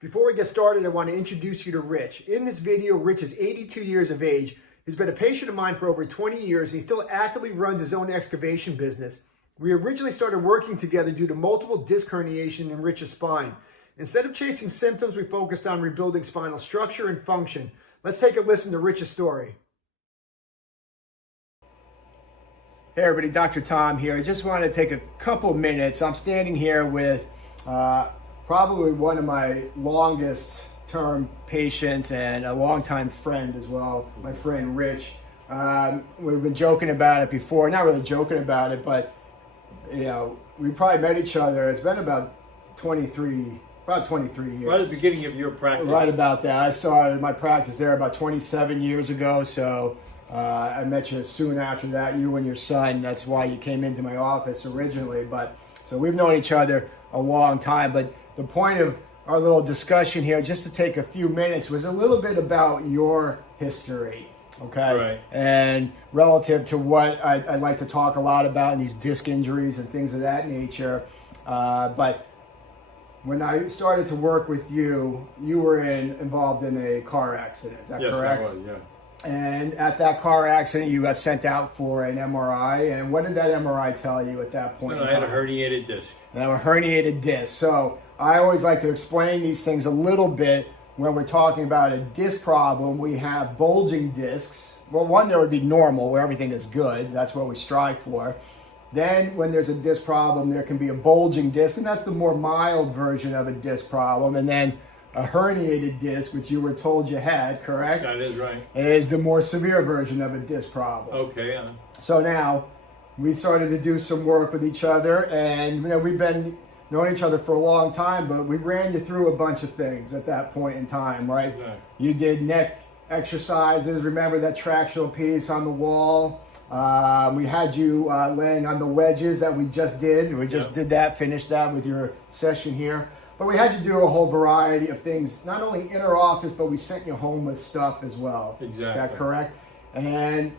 Before we get started, I want to introduce you to Rich. In this video, Rich is 82 years of age. He's been a patient of mine for over 20 years, and he still actively runs his own excavation business. We originally started working together due to multiple disc herniation in Rich's spine. Instead of chasing symptoms, we focused on rebuilding spinal structure and function. Let's take a listen to Rich's story. Hey everybody, Dr. Tom here. I just want to take a couple minutes. I'm standing here with probably one of my longest term patients and a longtime friend as well, my friend Rich. We've been joking about it before, not really joking about it, but you know, we probably met each other. It's been about 23 years. Right at the beginning of your practice. Right about that. I started my practice there about 27 years ago, so I met you soon after that, you and your son. That's why you came into my office originally. But so we've known each other a long time. But the point of our little discussion here, just to take a few minutes, was a little bit about your history, okay? Right. And relative to what I like to talk a lot about in these disc injuries and things of that nature. But when I started to work with you, you were involved in a car accident. Is that correct? Yes, I was, yeah. And at that car accident, you got sent out for an MRI. And what did that MRI tell you at that point? I had a herniated disc. And a herniated disc. So I always like to explain these things a little bit when we're talking about a disc problem. We have bulging discs. Well, one, there would be normal, where everything is good. That's what we strive for. Then when there's a disc problem, there can be a bulging disc, and that's the more mild version of a disc problem. And then a herniated disc, which you were told you had, correct? That is right. Is the more severe version of a disc problem. Okay. So now we started to do some work with each other, and you know, we've been knowing each other for a long time, but we ran you through a bunch of things at that point in time, right? Yeah. You did neck exercises. Remember that tractional piece on the wall? We had you laying on the wedges that we just did. We just did that, finished that with your session here. But we had you do a whole variety of things, not only in our office, but we sent you home with stuff as well. Exactly. Is that correct? And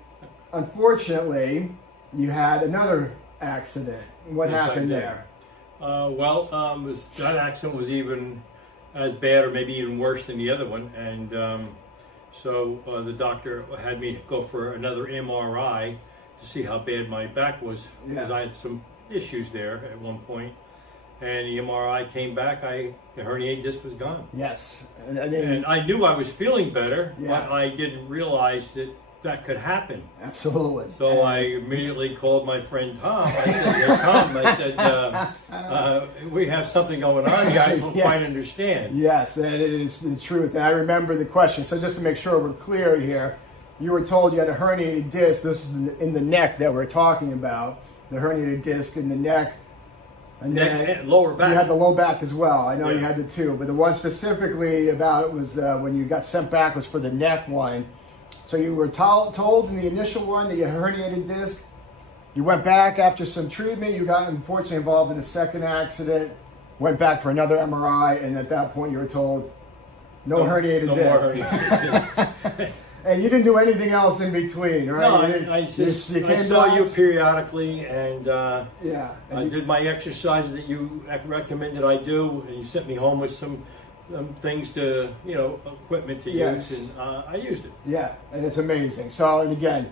unfortunately, you had another accident. What happened there? That accident was even as bad or maybe even worse than the other one. And so the doctor had me go for another MRI to see how bad my back was, because I had some issues there at one point. And the MRI came back, the herniated disc was gone. Yes. And I knew I was feeling better, but I didn't realize that could happen. Absolutely. So I immediately called my friend Tom. I said, "Hey, Tom," I said, "we have something going on here. I don't quite understand." Yes, that is the truth. And I remember the question. So just to make sure we're clear here, you were told you had a herniated disc. This is in the neck that we're talking about, the herniated disc in the neck. And then lower back. You had the low back as well. I know you had the two, but the one specifically about it was when you got sent back was for the neck one. So you were told in the initial one that you had a herniated disc. You went back after some treatment. You got unfortunately involved in a second accident. Went back for another MRI, and at that point you were told no herniated disc. And you didn't do anything else in between, right? No, I saw you periodically, and I did my exercises that you recommended I do, and you sent me home with some things to, equipment to use, and I used it. Yeah, and it's amazing. So, and again,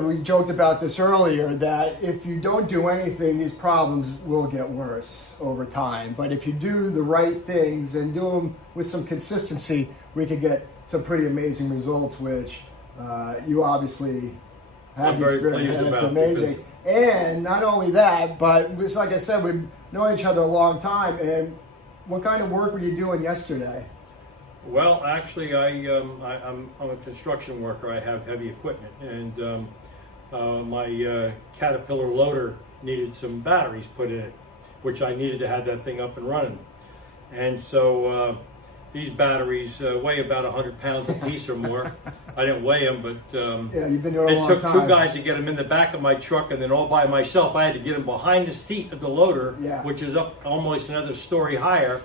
we joked about this earlier, that if you don't do anything, these problems will get worse over time. But if you do the right things and do them with some consistency, we could get some pretty amazing results, which you obviously have the experience, and it's amazing. And not only that, but it's like I said, we've known each other a long time. And what kind of work were you doing yesterday? Well, actually, I'm a construction worker. I have heavy equipment, and my Caterpillar loader needed some batteries put in it, which I needed to have that thing up and running. And so these batteries weigh about 100 pounds a piece or more. I didn't weigh them, but you've been doing it took two guys to get them in the back of my truck, and then all by myself I had to get them behind the seat of the loader, which is up almost another story higher.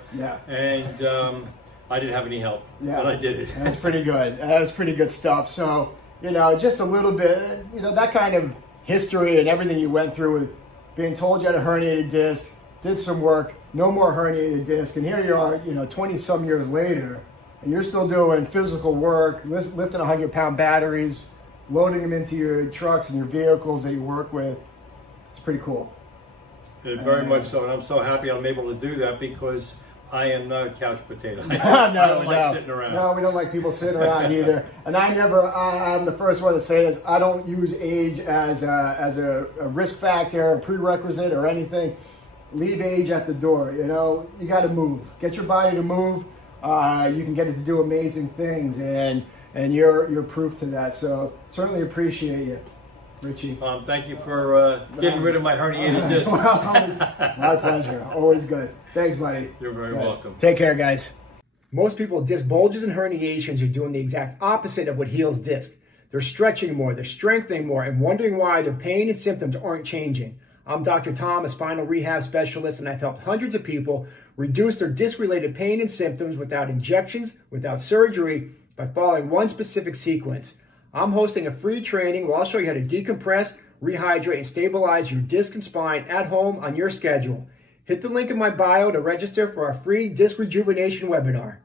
And I didn't have any help, but I did it. That's pretty good. That's pretty good stuff. So, just a little bit, that kind of history and everything you went through with being told you had a herniated disc, did some work, no more herniated disc. And here you are, 20 some years later, and you're still doing physical work, lifting 100-pound batteries, loading them into your trucks and your vehicles that you work with. It's pretty cool. Very much so, and I'm so happy I'm able to do that because I am not a couch potato. No, I don't like sitting around. No, we don't like people sitting around either. And I'm the first one to say this, I don't use age as a risk factor, a prerequisite, or anything. Leave age at the door. You got to move. Get your body to move. You can get it to do amazing things, and you're proof to that. So certainly appreciate you, Richie. Thank you for getting rid of my herniated disc. My pleasure. Always good. Thanks, buddy. You're very welcome. Take care, guys. Most people with disc bulges and herniations are doing the exact opposite of what heals disc. They're stretching more, they're strengthening more, and wondering why their pain and symptoms aren't changing. I'm Dr. Tom, a spinal rehab specialist, and I've helped hundreds of people reduce their disc-related pain and symptoms without injections, without surgery, by following one specific sequence. I'm hosting a free training where I'll show you how to decompress, rehydrate, and stabilize your disc and spine at home on your schedule. Hit the link in my bio to register for our free disc rejuvenation webinar.